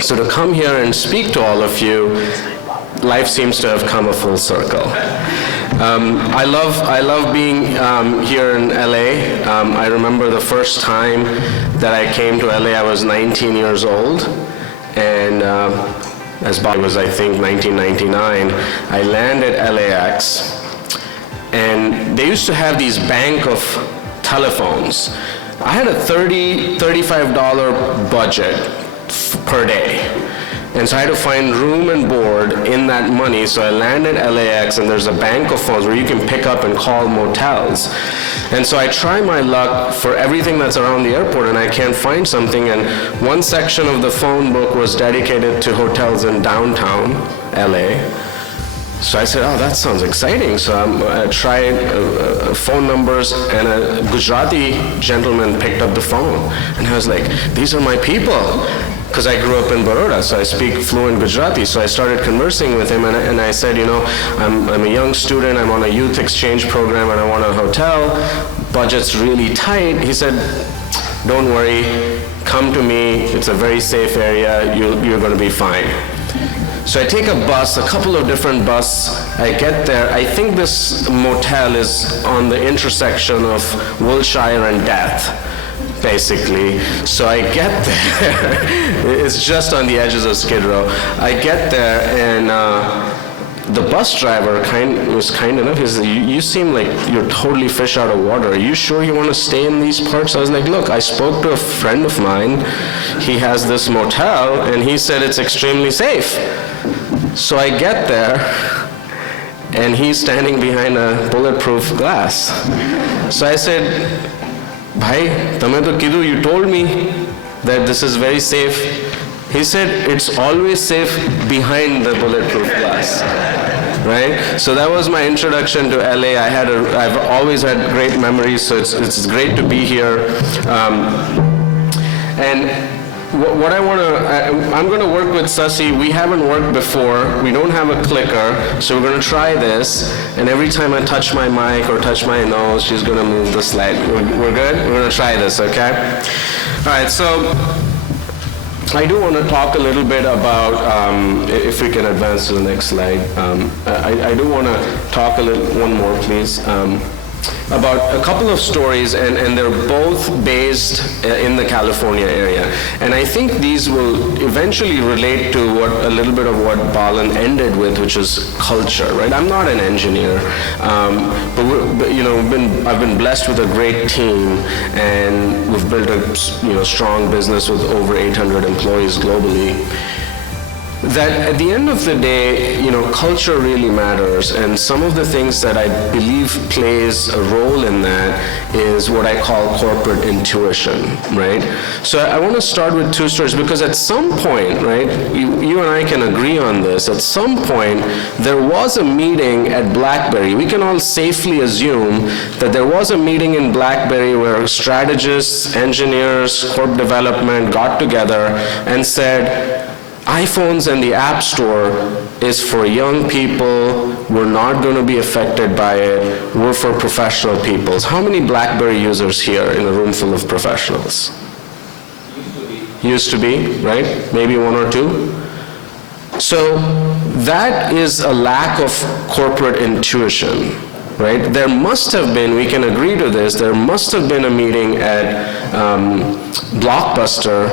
So to come here and speak to all of you, life seems to have come a full circle. I love being here in LA. I remember the first time that I came to LA, I was 19 years old, and as Bob was, I think, 1999, I landed LAX, and they used to have these bank of telephones. I had a $35 budget per day. And so I had to find room and board in that money. So I landed LAX, and there's a bank of phones where you can pick up and call motels. And so I try my luck for everything that's around the airport, and I can't find something. And one section of the phone book was dedicated to hotels in downtown LA. So I said, oh, that sounds exciting. So I tried phone numbers, and a Gujarati gentleman picked up the phone. And I was like, these are my people. Because I grew up in Baroda, so I speak fluent Gujarati. So I started conversing with him, and I said, you know, I'm a young student, I'm on a youth exchange program, and I want a hotel. Budget's really tight. He said, don't worry, come to me. It's a very safe area. You're going to be fine. So I take a bus, a couple of different buses. I get there. I think this motel is on the intersection of Wilshire and Death, basically. So I get there. It's just on the edges of Skid Row. I get there, and the bus driver was kind enough. He said, you seem like you're totally fish out of water. Are you sure you want to stay in these parts? I was like, look, I spoke to a friend of mine. He has this motel, and he said it's extremely safe. So I get there, and he's standing behind a bulletproof glass. So I said, Bhai, tame to kidu, you told me that this is very safe. He said, it's always safe behind the bulletproof glass, right? So that was my introduction to LA. I've always had great memories, so it's great to be here. And what I'm going to work with Sasi. We haven't worked before. We don't have a clicker, so we're going to try this. And every time I touch my mic or touch my nose, she's going to move the slide. We're good? We're going to try this, okay? All right, so I do want to talk a little bit about, if we can advance to the next slide. I do want to talk one more, please. About a couple of stories, and they're both based in the California area. And I think these will eventually relate to a little bit of what Balan ended with, which is culture, right? I'm not an engineer, but you know, I've been blessed with a great team, and we've built a strong business with over 800 employees globally. That at the end of the day, culture really matters, and some of the things that I believe plays a role in that is what I call corporate intuition, right? So I want to start with two stories, because at some point, right, you and I can agree on this, at some point there was a meeting at BlackBerry. We can all safely assume that there was a meeting in BlackBerry where strategists, engineers, corp development got together and said, iPhones and the App Store is for young people. We're not going to be affected by it. We're for professional people. How many BlackBerry users here in a room full of professionals? Used to be, right? Maybe one or two. So that is a lack of corporate intuition, right? There must have been, we can agree to this, there must have been a meeting at Blockbuster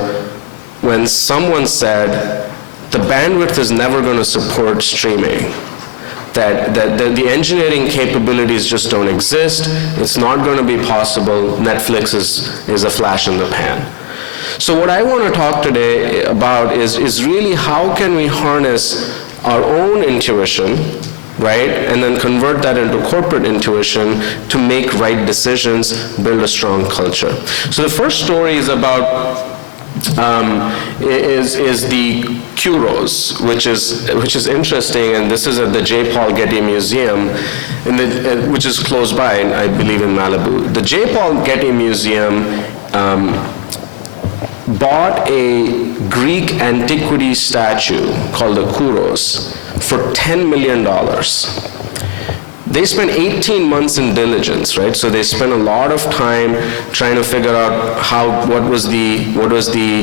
when someone said, the bandwidth is never going to support streaming. That the engineering capabilities just don't exist. It's not going to be possible. Netflix is a flash in the pan. So what I want to talk today about is really how can we harness our own intuition, right? And then convert that into corporate intuition to make right decisions, build a strong culture. So the first story is about is the Kuros, which is interesting, and this is at the J. Paul Getty Museum, which is close by, I believe, in Malibu. The J. Paul Getty Museum bought a Greek antiquity statue called the Kuros for $10 million. They spent 18 months in diligence, right? So they spent a lot of time trying to figure out what was the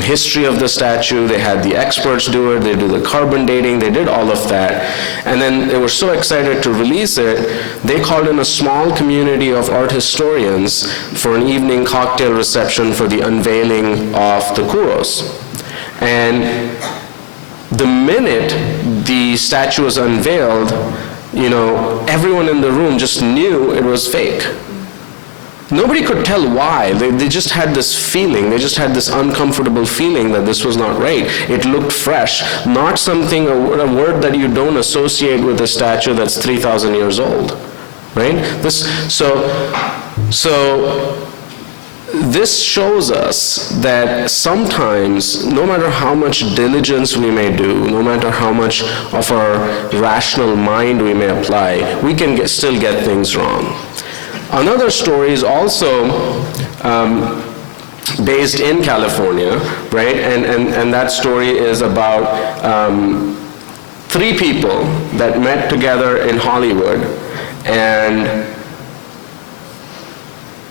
history of the statue. They had the experts do it, they do the carbon dating, they did all of that. And then they were so excited to release it, they called in a small community of art historians for an evening cocktail reception for the unveiling of the Kuros. And the minute the statue was unveiled, everyone in the room just knew it was fake. Nobody could tell why. They just had this feeling, they just had this uncomfortable feeling that this was not right. It looked fresh, not something, a word that you don't associate with a statue that's 3,000 years old, right? This shows us that sometimes, no matter how much diligence we may do, no matter how much of our rational mind we may apply, we can still get things wrong. Another story is also based in California, right? And that story is about 3 people that met together in Hollywood, and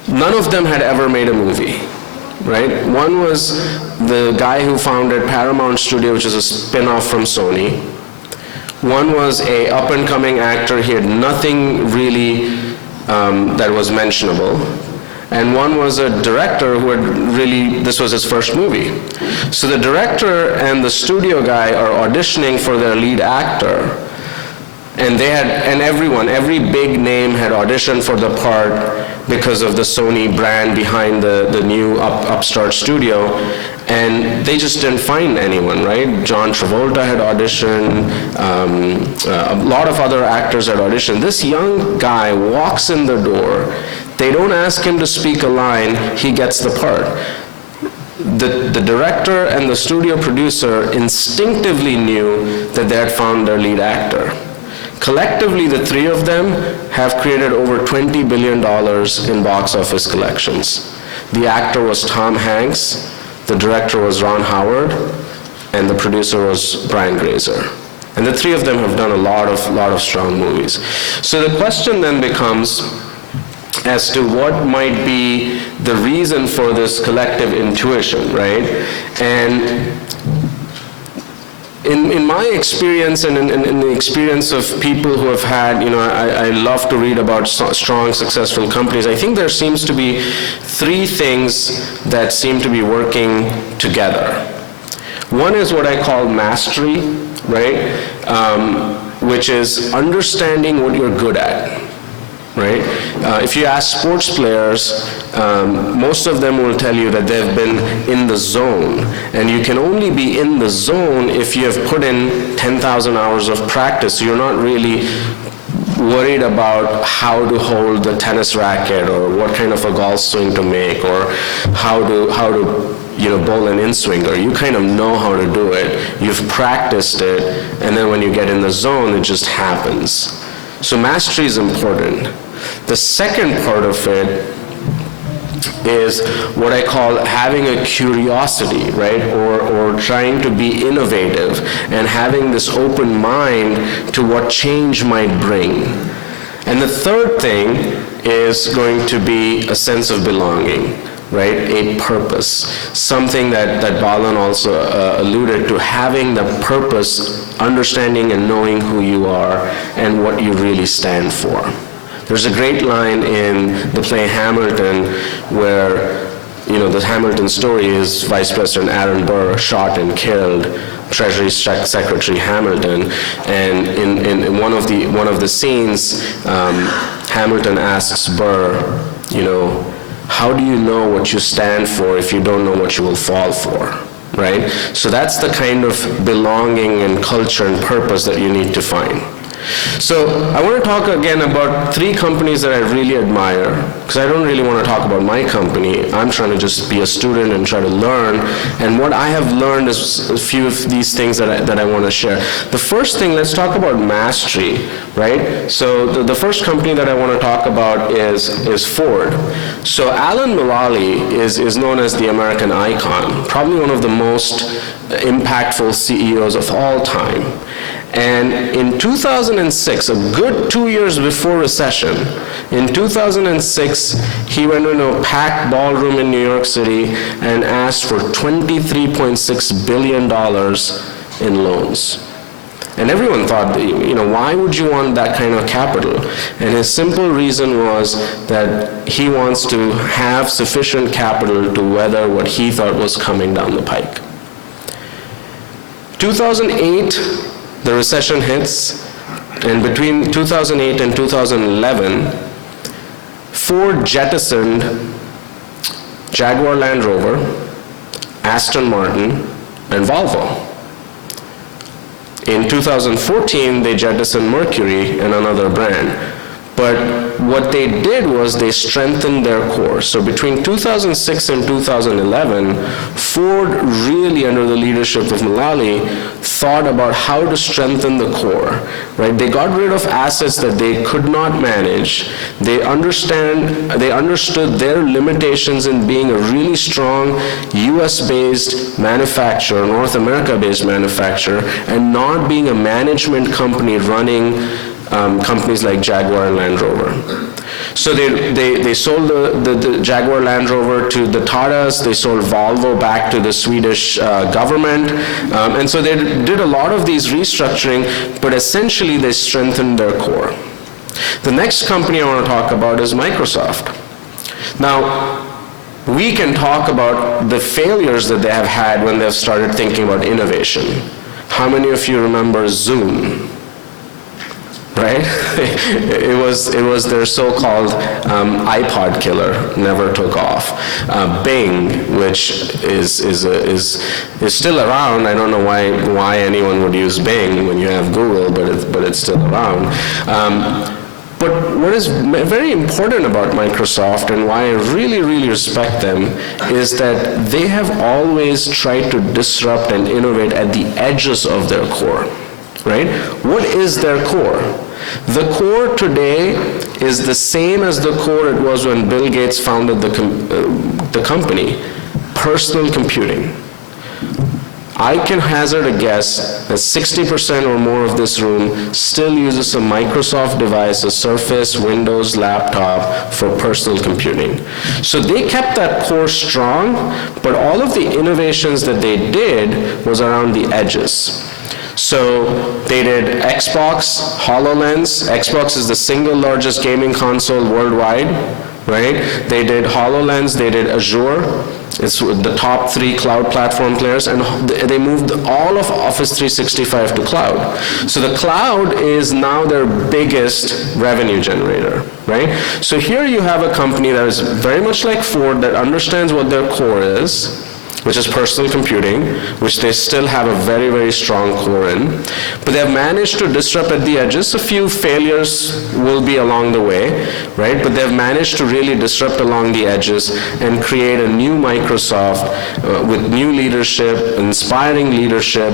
none of them had ever made a movie, right? One was the guy who founded Paramount Studio, which is a spin-off from Sony. One was a up-and-coming actor. He had nothing really that was mentionable. And one was a director who had this was his first movie. So the director and the studio guy are auditioning for their lead actor. And every big name had auditioned for the part because of the Sony brand behind the new upstart studio, and they just didn't find anyone, right? John Travolta had auditioned, a lot of other actors had auditioned. This young guy walks in the door, they don't ask him to speak a line, he gets the part. The director and the studio producer instinctively knew that they had found their lead actor. Collectively, the 3 of them have created over $20 billion in box office collections. The actor was Tom Hanks, the director was Ron Howard, and the producer was Brian Grazer. And the 3 of them have done a lot of strong movies. So the question then becomes as to what might be the reason for this collective intuition, right? And in my experience and in the experience of people who have had, I love to read about strong, successful companies. I think there seems to be 3 things that seem to be working together. One is what I call mastery, right? Which is understanding what you're good at. Right? If you ask sports players, most of them will tell you that they've been in the zone. And you can only be in the zone if you have put in 10,000 hours of practice. So you're not really worried about how to hold the tennis racket or what kind of a golf swing to make or how to bowl an in-swinger. You kind of know how to do it. You've practiced it, and then when you get in the zone, it just happens. So mastery is important. The second part of it is what I call having a curiosity, right? Or trying to be innovative and having this open mind to what change might bring. And the third thing is going to be a sense of belonging, right? A purpose. Something that Balan also alluded to, having the purpose, understanding and knowing who you are and what you really stand for. There's a great line in the play Hamilton where, the Hamilton story is Vice President Aaron Burr shot and killed Treasury Secretary Hamilton, and in one of the scenes, Hamilton asks Burr, how do you know what you stand for if you don't know what you will fall for, right? So that's the kind of belonging and culture and purpose that you need to find. So I want to talk again about 3 companies that I really admire, because I don't really want to talk about my company. I'm trying to just be a student and try to learn. And what I have learned is a few of these things that I want to share. The first thing, let's talk about mastery, right? So the first company that I want to talk about is Ford. So Alan Mulally is known as the American icon, probably one of the most impactful CEOs of all time. And in 2006, a good 2 years before recession, in 2006, he went into a packed ballroom in New York City and asked for $23.6 billion in loans. And everyone thought, why would you want that kind of capital? And his simple reason was that he wants to have sufficient capital to weather what he thought was coming down the pike. 2008, the recession hits, and between 2008 and 2011, Ford jettisoned Jaguar Land Rover, Aston Martin, and Volvo. In 2014, they jettisoned Mercury and another brand. But what they did was they strengthened their core. So between 2006 and 2011, Ford really, under the leadership of Bachalli, thought about how to strengthen the core, right? They got rid of assets that they could not manage. They understood their limitations in being a really strong US-based manufacturer, North America-based manufacturer, and not being a management company running companies like Jaguar and Land Rover. So they sold the Jaguar Land Rover to the Tatas, they sold Volvo back to the Swedish government, and so they did a lot of these restructuring, but essentially they strengthened their core. The next company I want to talk about is Microsoft. Now, we can talk about the failures that they have had when they've started thinking about innovation. How many of you remember Zoom? Right? It was their so-called iPod killer, never took off. Bing, which is still around. I don't know why anyone would use Bing when you have Google, but it's still around. But what is very important about Microsoft and why I really, really respect them is that they have always tried to disrupt and innovate at the edges of their core. Right? What is their core? The core today is the same as the core it was when Bill Gates founded the company, personal computing. I can hazard a guess that 60% or more of this room still uses a Microsoft device, a Surface, Windows laptop for personal computing. So they kept that core strong, but all of the innovations that they did was around the edges. So they did Xbox, HoloLens. Xbox is the single largest gaming console worldwide, right? They did HoloLens, they did Azure. It's the top 3 cloud platform players, and they moved all of Office 365 to cloud. So the cloud is now their biggest revenue generator, right? So here you have a company that is very much like Ford that understands what their core is, which is personal computing, which they still have a very, very strong core in. But they've managed to disrupt at the edges. A few failures will be along the way, right? But they've managed to really disrupt along the edges and create a new Microsoft with new leadership, inspiring leadership,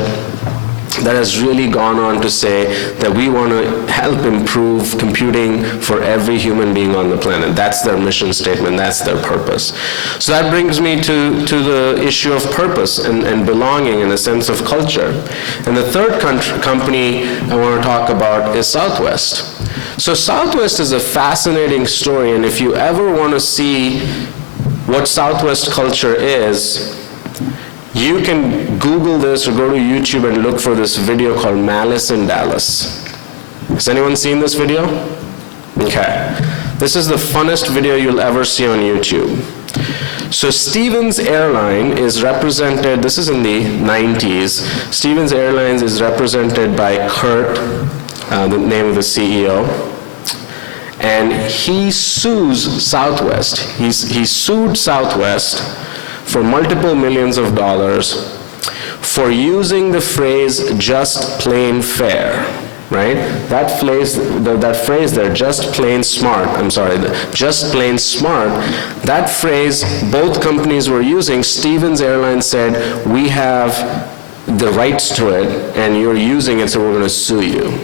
that has really gone on to say that we want to help improve computing for every human being on the planet. That's their mission statement, that's their purpose. So that brings me to the issue of purpose and belonging and a sense of culture. And the third company I want to talk about is Southwest. So Southwest is a fascinating story, and if you ever want to see what Southwest culture is, you can Google this or go to YouTube and look for this video called Malice in Dallas. Has anyone seen this video? Okay. This is the funnest video you'll ever see on YouTube. So Stevens Airline is represented, this is in the 90s, Stevens Airlines is represented by Kurt, the name of the CEO, and he sues Southwest. He sued Southwest for multiple millions of dollars for using the phrase "just plain fair," right? That phrase there, "just plain smart," "just plain smart," that phrase both companies were using. Stevens Airlines said, "We have the rights to it, and you're using it, so we're going to sue you."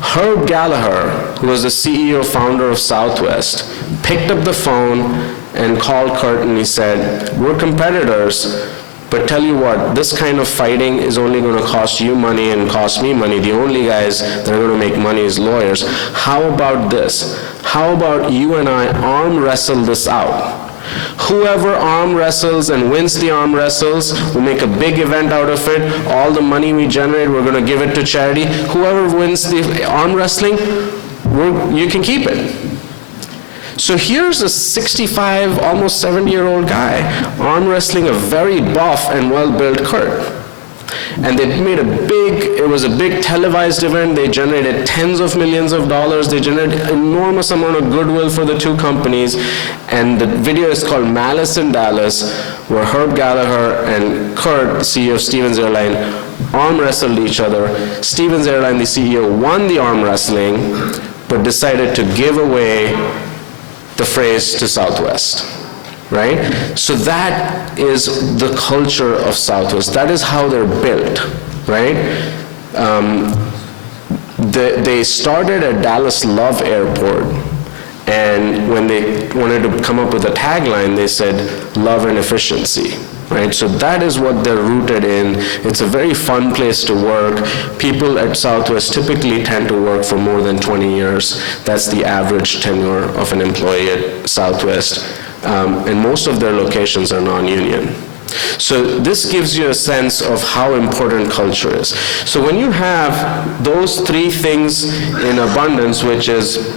Herb Gallagher, who was the CEO, founder of Southwest, picked up the phone and called Kurt and he said, "We're competitors, But tell you what, this kind of fighting is only going to cost you money and cost me money. The only guys that are going to make money is lawyers. How about this? How about you and I arm wrestle this out? Whoever arm wrestles and wins the arm wrestles, we'll make a big event out of it. All the money we generate, we're going to give it to charity. Whoever wins the arm wrestling, you can keep it. So here's a 65, almost 70-year-old guy arm wrestling a very buff and well-built Kurt. And they made it was a big televised event. They generated tens of millions of dollars. They generated enormous amount of goodwill for the two companies. And the video is called Malice in Dallas, where Herb Gallagher and Kurt, the CEO of Stevens Airline, arm wrestled each other. Stevens Airline, the CEO, won the arm wrestling, but decided to give away the phrase to Southwest, right? So that is the culture of Southwest. That is how they're built, right? They started at Dallas Love Airport, and when they wanted to come up with a tagline, they said, love and efficiency. Right? So that is what they're rooted in. It's a very fun place to work. People at Southwest typically tend to work for more than 20 years. That's the average tenure of an employee at Southwest. And most of their locations are non-union. So this gives you a sense of how important culture is. So when you have those three things in abundance, which is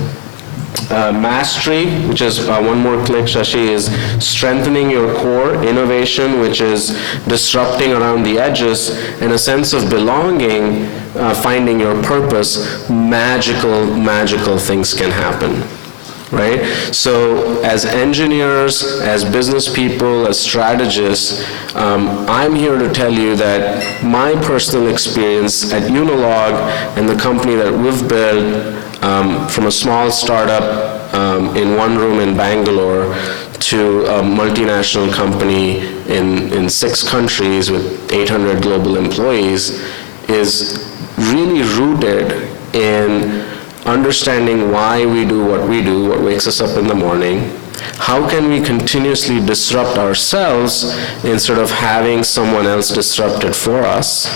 mastery, which is one more click, Shashi, is strengthening your core, innovation, which is disrupting around the edges, and a sense of belonging, finding your purpose, magical things can happen. Right? So as engineers, as business people, as strategists, I'm here to tell you that my personal experience at Unilog and the company that we've built, from a small startup in one room in Bangalore to a multinational company in 6 countries with 800 global employees, is really rooted in understanding why we do, what wakes us up in the morning. How can we continuously disrupt ourselves instead of having someone else disrupt it for us?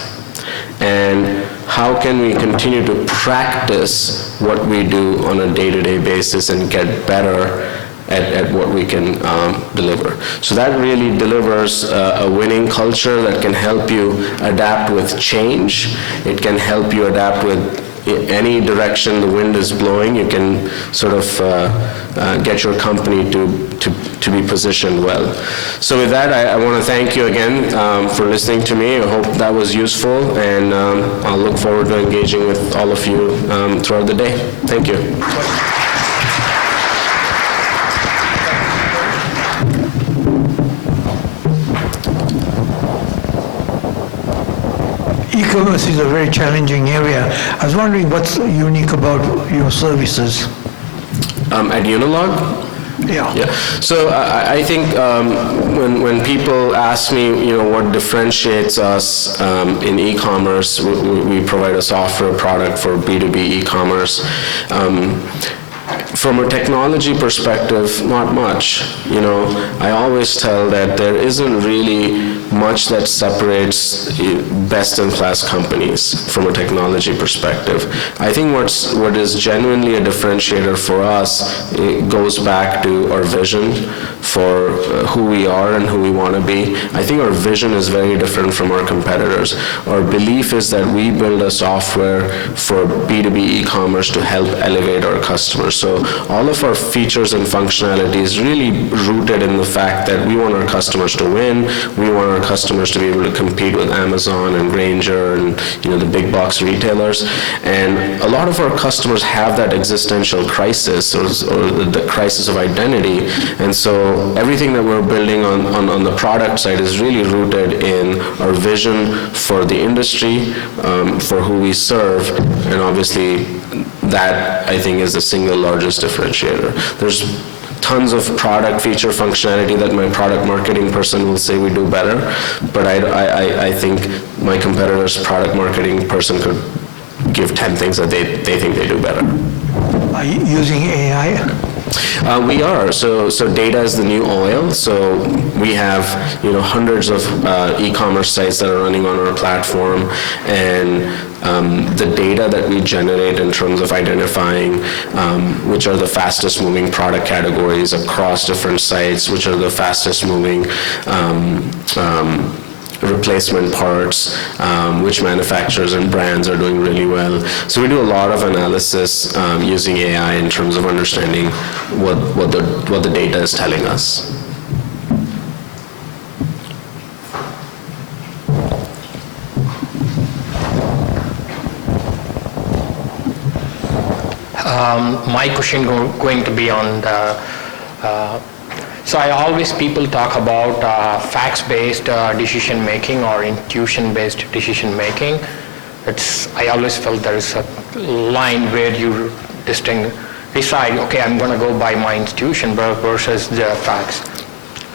And how can we continue to practice what we do on a day-to-day basis and get better at what we can deliver. So that really delivers a winning culture that can help you adapt with change. It can help you adapt with any direction the wind is blowing. You can sort of get your company to be positioned well. So with that, I want to thank you again for listening to me. I hope that was useful, and I'll look forward to engaging with all of you throughout the day. Thank you. E-commerce is a very challenging area. I was wondering what's unique about your services? At Unilog? Yeah. So I think when people ask me, what differentiates us in e-commerce, we provide a software product for B2B e-commerce. From a technology perspective, not much. I always tell that there isn't really much that separates best-in-class companies from a technology perspective. I think what is genuinely a differentiator for us, it goes back to our vision for who we are and who we want to be. I think our vision is very different from our competitors. Our belief is that we build a software for B2B e-commerce to help elevate our customers. So all of our features and functionality is really rooted in the fact that we want our customers to win. We want our customers to be able to compete with Amazon and Grainger and the big box retailers. And a lot of our customers have that existential crisis or the crisis of identity. And so everything that we're building on the product side is really rooted in our vision for the industry, for who we serve, and obviously that, I think, is the single largest differentiator. There's tons of product feature functionality that my product marketing person will say we do better, but I think my competitor's product marketing person could give 10 things that they think they do better. Are you using AI? We are. So data is the new oil. So we have, hundreds of e-commerce sites that are running on our platform, and the data that we generate in terms of identifying which are the fastest moving product categories across different sites, which are the fastest moving replacement parts, which manufacturers and brands are doing really well. So we do a lot of analysis using AI in terms of understanding what the data is telling us. My question going to be on the so people talk about facts-based decision-making or intuition-based decision-making. I always felt there is a line where you decide, okay, I'm going to go by my intuition versus the facts.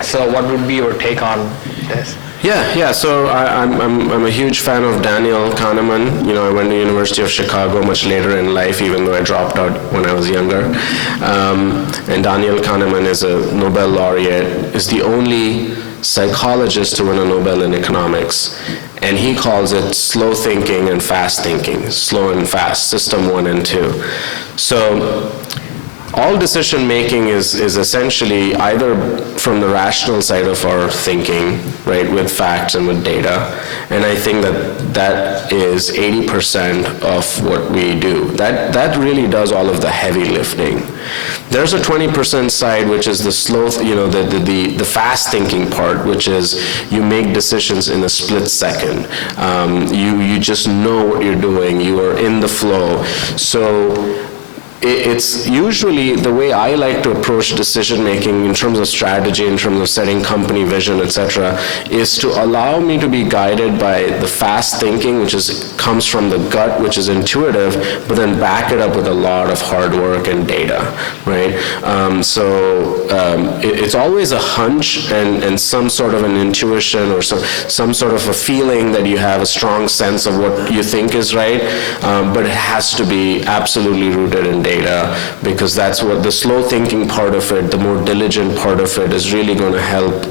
So what would be your take on this? Yeah. So I'm a huge fan of Daniel Kahneman. I went to University of Chicago much later in life, even though I dropped out when I was younger. And Daniel Kahneman is a Nobel laureate, is the only psychologist to win a Nobel in economics. And he calls it slow thinking and fast thinking, slow and fast, system 1 and 2. So all decision making is essentially either from the rational side of our thinking, right, with facts and with data. And I think that is 80% of what we do. That really does all of the heavy lifting. There's a 20% side, which is the slow, the fast thinking part, which is you make decisions in a split second. You just know what you're doing. You are in the flow. So it's usually the way I like to approach decision-making in terms of strategy, in terms of setting company vision, etc., is to allow me to be guided by the fast thinking, which comes from the gut, which is intuitive, but then back it up with a lot of hard work and data, right? It's always a hunch and some sort of an intuition or some sort of a feeling that you have a strong sense of what you think is right, but it has to be absolutely rooted in data, because that's what the slow thinking part of it, the more diligent part of it, is really going to help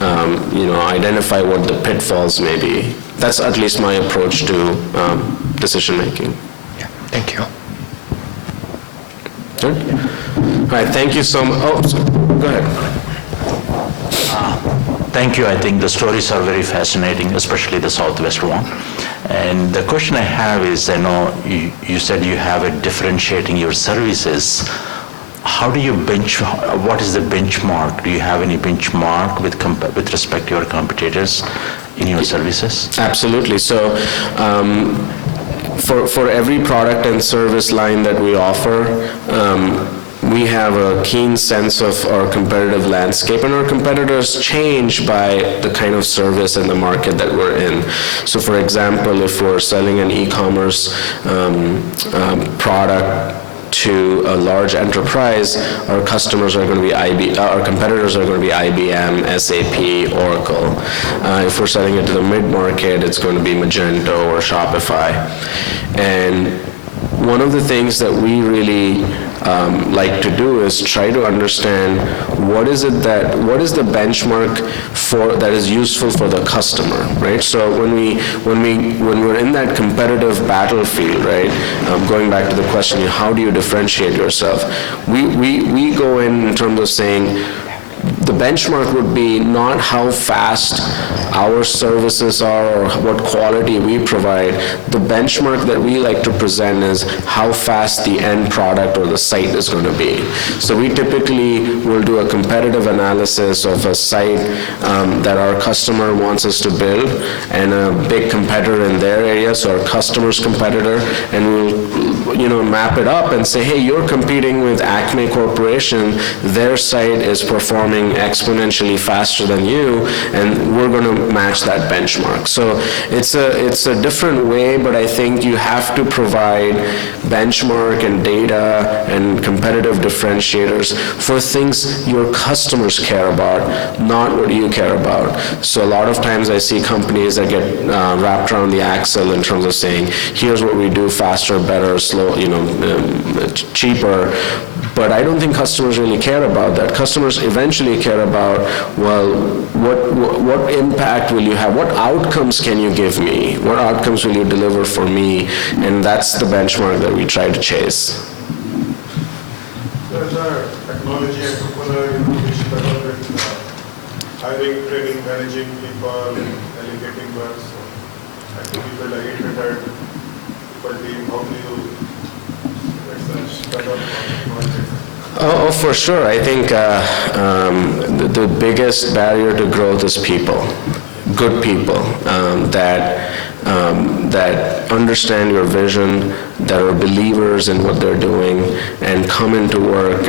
identify what the pitfalls may be. That's at least my approach to decision making. Yeah, thank you. Good. All right, thank you so much. Go ahead. Thank you. I think the stories are very fascinating, especially the Southwest one. And the question I have is, I know you said you have a differentiating your services. How do you what is the benchmark? Do you have any benchmark with respect to your competitors in your services? Absolutely. So for every product and service line that we offer, we have a keen sense of our competitive landscape, and our competitors change by the kind of service and the market that we're in. So for example, if we're selling an e-commerce product to a large enterprise, our competitors are going to be IBM, SAP, Oracle. If we're selling it to the mid-market, it's going to be Magento or Shopify. And one of the things that we really like to do is try to understand what is the benchmark that is useful for the customer, right? So when we're in that competitive battlefield, right? Going back to the question, how do you differentiate yourself? We go in terms of saying, the benchmark would be not how fast our services are or what quality we provide. The benchmark that we like to present is how fast the end product or the site is going to be. So we typically will do a competitive analysis of a site that our customer wants us to build and a big competitor in their area, so our customer's competitor, and we'll map it up and say, hey, you're competing with Acme Corporation, their site is performing exponentially faster than you, and we're going to match that benchmark. So it's a different way, but I think you have to provide benchmark and data and competitive differentiators for things your customers care about, not what you care about. So a lot of times I see companies that get wrapped around the axle in terms of saying, here's what we do, faster, better, slow, cheaper, But I don't think customers really care about that. Customers eventually care about, well, what impact will you have? What outcomes can you give me? What outcomes will you deliver for me? And that's the benchmark that we try to chase. As a technology entrepreneur, you struggle with hiring, training, managing people, allocating work. So I think you build a 800 people team. How do you struggle on technology? Oh, for sure. I think the biggest barrier to growth is people, good people that understand your vision, that are believers in what they're doing, and come into work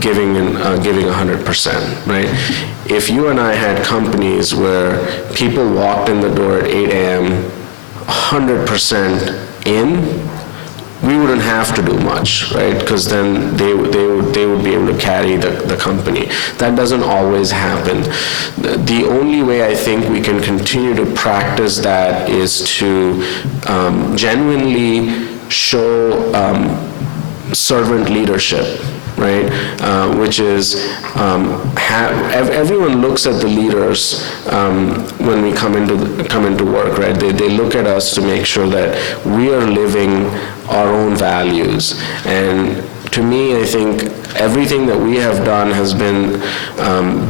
giving 100%, right? If you and I had companies where people walked in the door at 8 a.m., 100% in, we wouldn't have to do much, right? Because then they would be able to carry the company. That doesn't always happen. The only way I think we can continue to practice that is to genuinely show servant leadership, right? Which is everyone looks at the leaders when we come into work, right? They look at us to make sure that we are living our own values. And to me, I think everything that we have done has been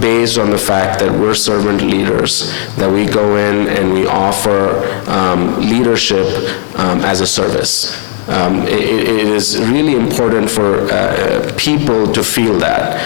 based on the fact that we're servant leaders, that we go in and we offer leadership as a service. It is really important for people to feel that.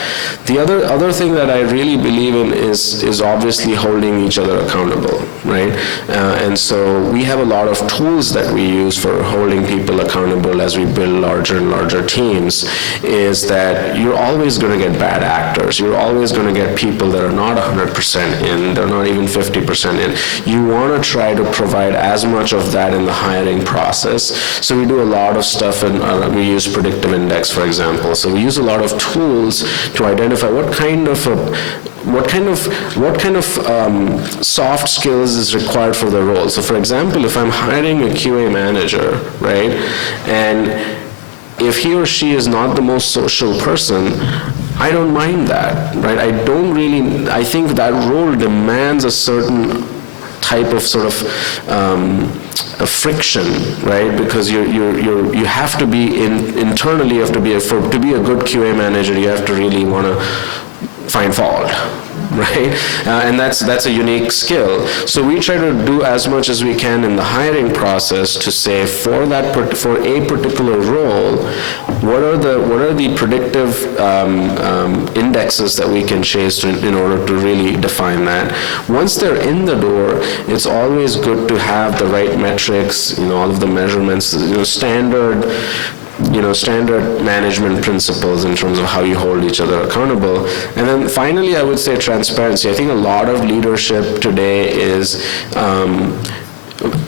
The other thing that I really believe in is obviously holding each other accountable, right? And so we have a lot of tools that we use for holding people accountable as we build larger and larger teams, is that you're always going to get bad actors. You're always going to get people that are not 100% in, they're not even 50% in. You want to try to provide as much of that in the hiring process. So we do a lot of stuff, and we use predictive index, for example. So we use a lot of tools to identify what kind of soft skills is required for the role. So for example, if I'm hiring a QA manager, right, and if he or she is not the most social person, I don't mind that, right? I think that role demands a certain type of sort of a friction, right? Because you have to be internally, you have to be to be a good QA manager, you have to really want to find fault, right? And that's a unique skill. So we try to do as much as we can in the hiring process to say for a particular role, what are the predictive indexes that we can chase in order to really define that. Once they're in the door, it's always good to have the right metrics, all of the measurements, standard management principles in terms of how you hold each other accountable. And then finally, I would say transparency. I think a lot of leadership today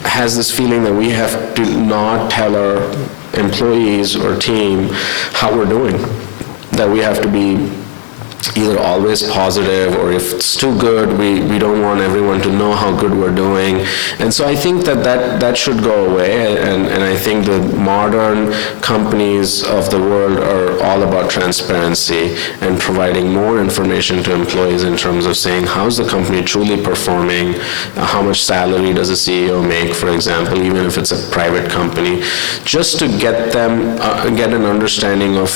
has this feeling that we have to not tell our employees or team how we're doing, that we have to be either always positive, or if it's too good, we don't want everyone to know how good we're doing. And so I think that should go away, and I think the modern companies of the world are all about transparency and providing more information to employees in terms of saying, how's the company truly performing, how much salary does a CEO make, for example, even if it's a private company, just to get them, get an understanding of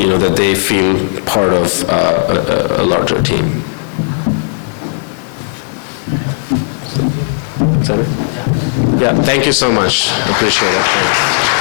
that they feel part of a larger team. Is that it? Yeah, thank you so much. Appreciate it. Thanks.